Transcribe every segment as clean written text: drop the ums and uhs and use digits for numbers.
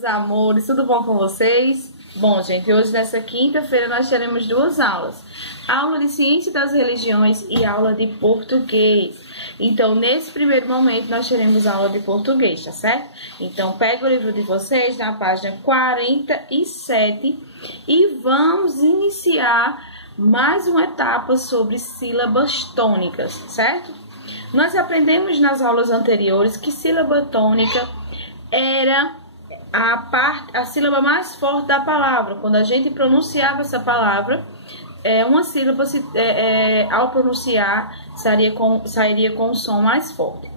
Meus amores, tudo bom com vocês? Bom, gente, hoje nessa quinta-feira nós teremos duas aulas. Aula de Ciência das Religiões e aula de Português. Então, nesse primeiro momento, nós teremos aula de Português, tá certo? Então, pega o livro de vocês na página 47 e vamos iniciar mais uma etapa sobre sílabas tônicas, certo? Nós aprendemos nas aulas anteriores que sílaba tônica era a sílaba mais forte da palavra. Quando a gente pronunciava essa palavra, uma sílaba, ao pronunciar, sairia com um som mais forte.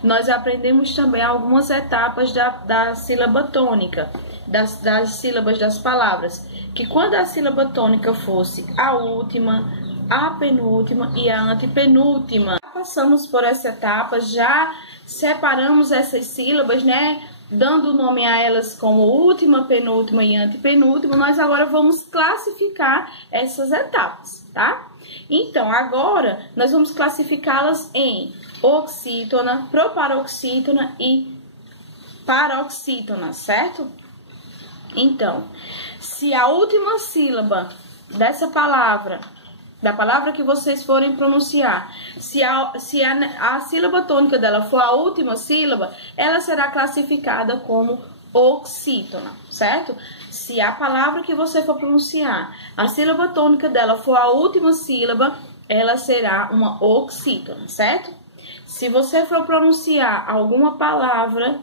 Nós aprendemos também algumas etapas da sílaba tônica, das sílabas das palavras, que quando a sílaba tônica fosse a última, a penúltima e a antepenúltima. Passamos por essa etapa, já separamos essas sílabas, né? Dando nome a elas como última, penúltima e antepenúltima. Nós agora vamos classificar essas etapas, tá? Então, agora nós vamos classificá-las em oxítona, proparoxítona e paroxítona, certo? Então, se a última sílaba dessa palavra, da palavra que vocês forem pronunciar, se a sílaba tônica dela for a última sílaba, ela será classificada como oxítona, certo? Se a palavra que você for pronunciar, a sílaba tônica dela for a última sílaba, ela será uma oxítona, certo? Se você for pronunciar alguma palavra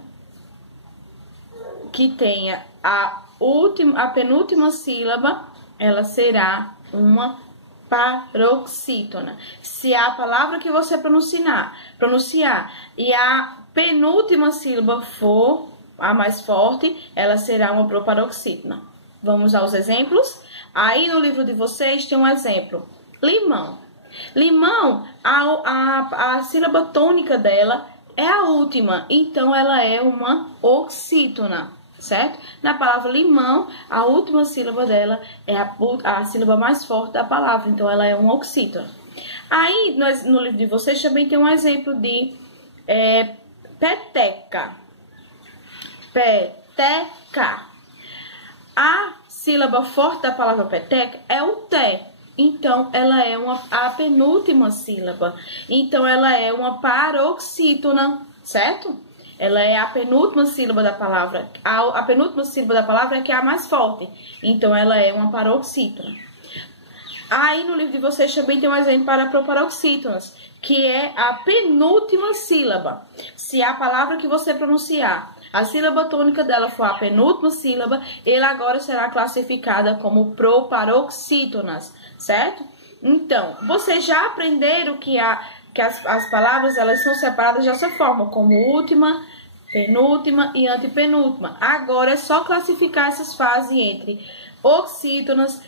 que tenha a penúltima sílaba, ela será uma paroxítona. Se a palavra que você pronunciar e a penúltima sílaba for a mais forte, ela será uma proparoxítona. Vamos aos exemplos? Aí no livro de vocês tem um exemplo. Limão. Limão, a sílaba tônica dela é a última, então ela é uma oxítona, certo? Na palavra limão, a última sílaba dela é a sílaba mais forte da palavra, então ela é uma oxítona. Aí, no livro de vocês também tem um exemplo de peteca. Peteca. A sílaba forte da palavra peteca é o T. Então, ela é a penúltima sílaba. Então, ela é uma paroxítona, certo? Ela é a penúltima sílaba da palavra. A penúltima sílaba da palavra é que é a mais forte. Então, ela é uma paroxítona. Aí, no livro de vocês também tem um exemplo para proparoxítonas, que é a penúltima sílaba. Se a palavra que você pronunciar, a sílaba tônica dela for a penúltima sílaba, ela agora será classificada como proparoxítonas, certo? Então, vocês já aprenderam que as palavras elas são separadas dessa forma, como última, penúltima e antepenúltima. Agora é só classificar essas fases entre oxítonas,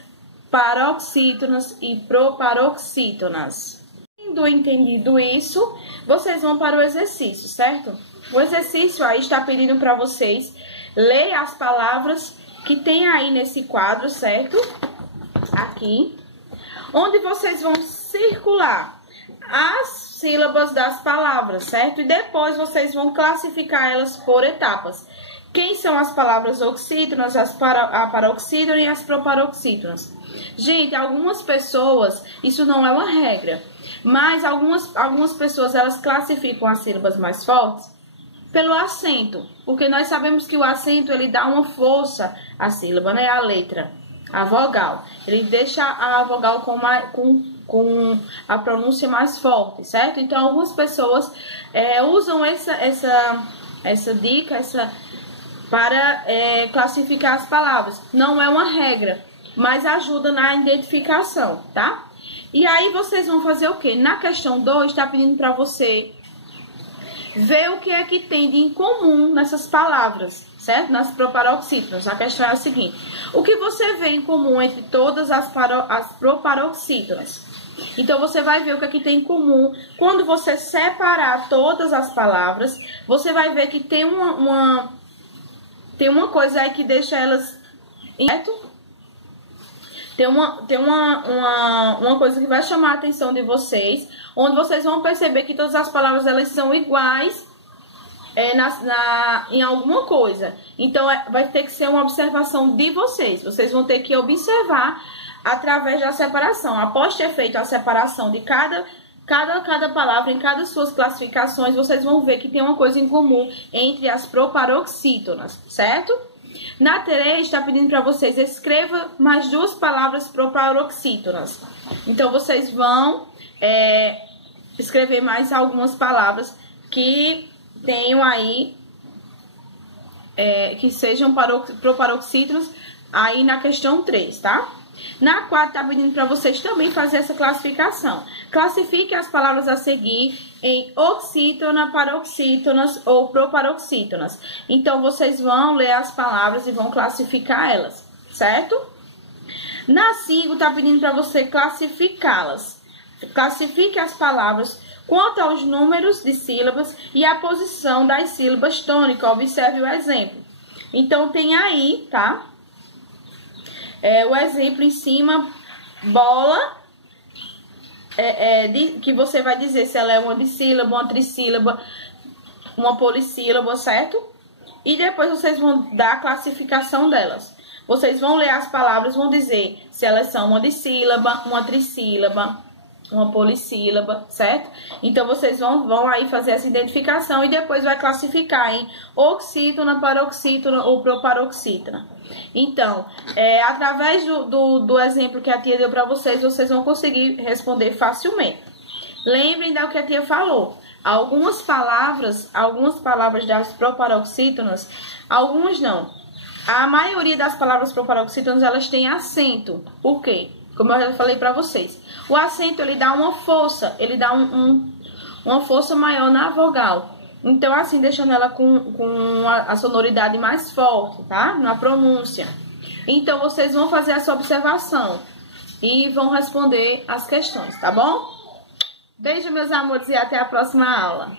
paroxítonas e proparoxítonas. Tendo entendido isso, vocês vão para o exercício, certo? O exercício aí está pedindo para vocês ler as palavras que tem aí nesse quadro, certo? Aqui, onde vocês vão circular as sílabas das palavras, certo? E depois vocês vão classificar elas por etapas. Quem são as palavras oxítonas, a paroxítona e as proparoxítonas? Gente, algumas pessoas, isso não é uma regra, mas algumas pessoas elas classificam as sílabas mais fortes pelo acento, porque nós sabemos que o acento ele dá uma força à sílaba, né? A letra, a vogal, ele deixa a vogal com a pronúncia mais forte, certo? Então, algumas pessoas usam essa dica para classificar as palavras. Não é uma regra, mas ajuda na identificação, tá? E aí, vocês vão fazer o quê? Na questão 2, está pedindo para você ver o que é que tem de incomum nessas palavras, certo? Nas proparoxítonas. A questão é a seguinte: o que você vê em comum entre todas as proparoxítonas? Então, você vai ver o que é que tem em comum. Quando você separar todas as palavras, você vai ver que tem uma coisa aí que deixa elas, certo? Tem uma coisa que vai chamar a atenção de vocês, onde vocês vão perceber que todas as palavras elas são iguais em alguma coisa. Então, vai ter que ser uma observação de vocês. Vocês vão ter que observar através da separação. Após ter feito a separação de cada palavra, em cada suas classificações, vocês vão ver que tem uma coisa em comum entre as proparoxítonas, certo? Na 3, está pedindo para vocês, escreva mais 2 palavras proparoxítonas. Então, vocês vão escrever mais algumas palavras que tenham aí, que sejam proparoxítonos aí na questão 3, tá? Na 4, está pedindo para vocês também fazer essa classificação. Classifique as palavras a seguir em oxítona, paroxítonas ou proparoxítonas. Então, vocês vão ler as palavras e vão classificar elas, certo? Na 5, está pedindo para você classificá-las. Classifique as palavras quanto aos números de sílabas e a posição das sílabas tônicas. Observe o exemplo. Então, tem aí, tá? O exemplo em cima, bola, que você vai dizer se ela é uma dissílaba, uma trissílaba, uma polissílaba, certo? E depois vocês vão dar a classificação delas. Vocês vão ler as palavras, vão dizer se elas são uma dissílaba, uma trissílaba, uma polissílaba, certo? Então, vocês vão aí fazer essa identificação e depois vai classificar em oxítona, paroxítona ou proparoxítona. Então, através do exemplo que a tia deu para vocês, vocês vão conseguir responder facilmente. Lembrem do que a tia falou. Algumas palavras das proparoxítonas, algumas não. A maioria das palavras proparoxítonas, elas têm acento. Por quê? Como eu já falei para vocês. O acento, ele dá uma força, ele dá uma força maior na vogal. Então, assim, deixando ela com a sonoridade mais forte, tá? Na pronúncia. Então, vocês vão fazer essa observação e vão responder as questões, tá bom? Beijo, meus amores, e até a próxima aula.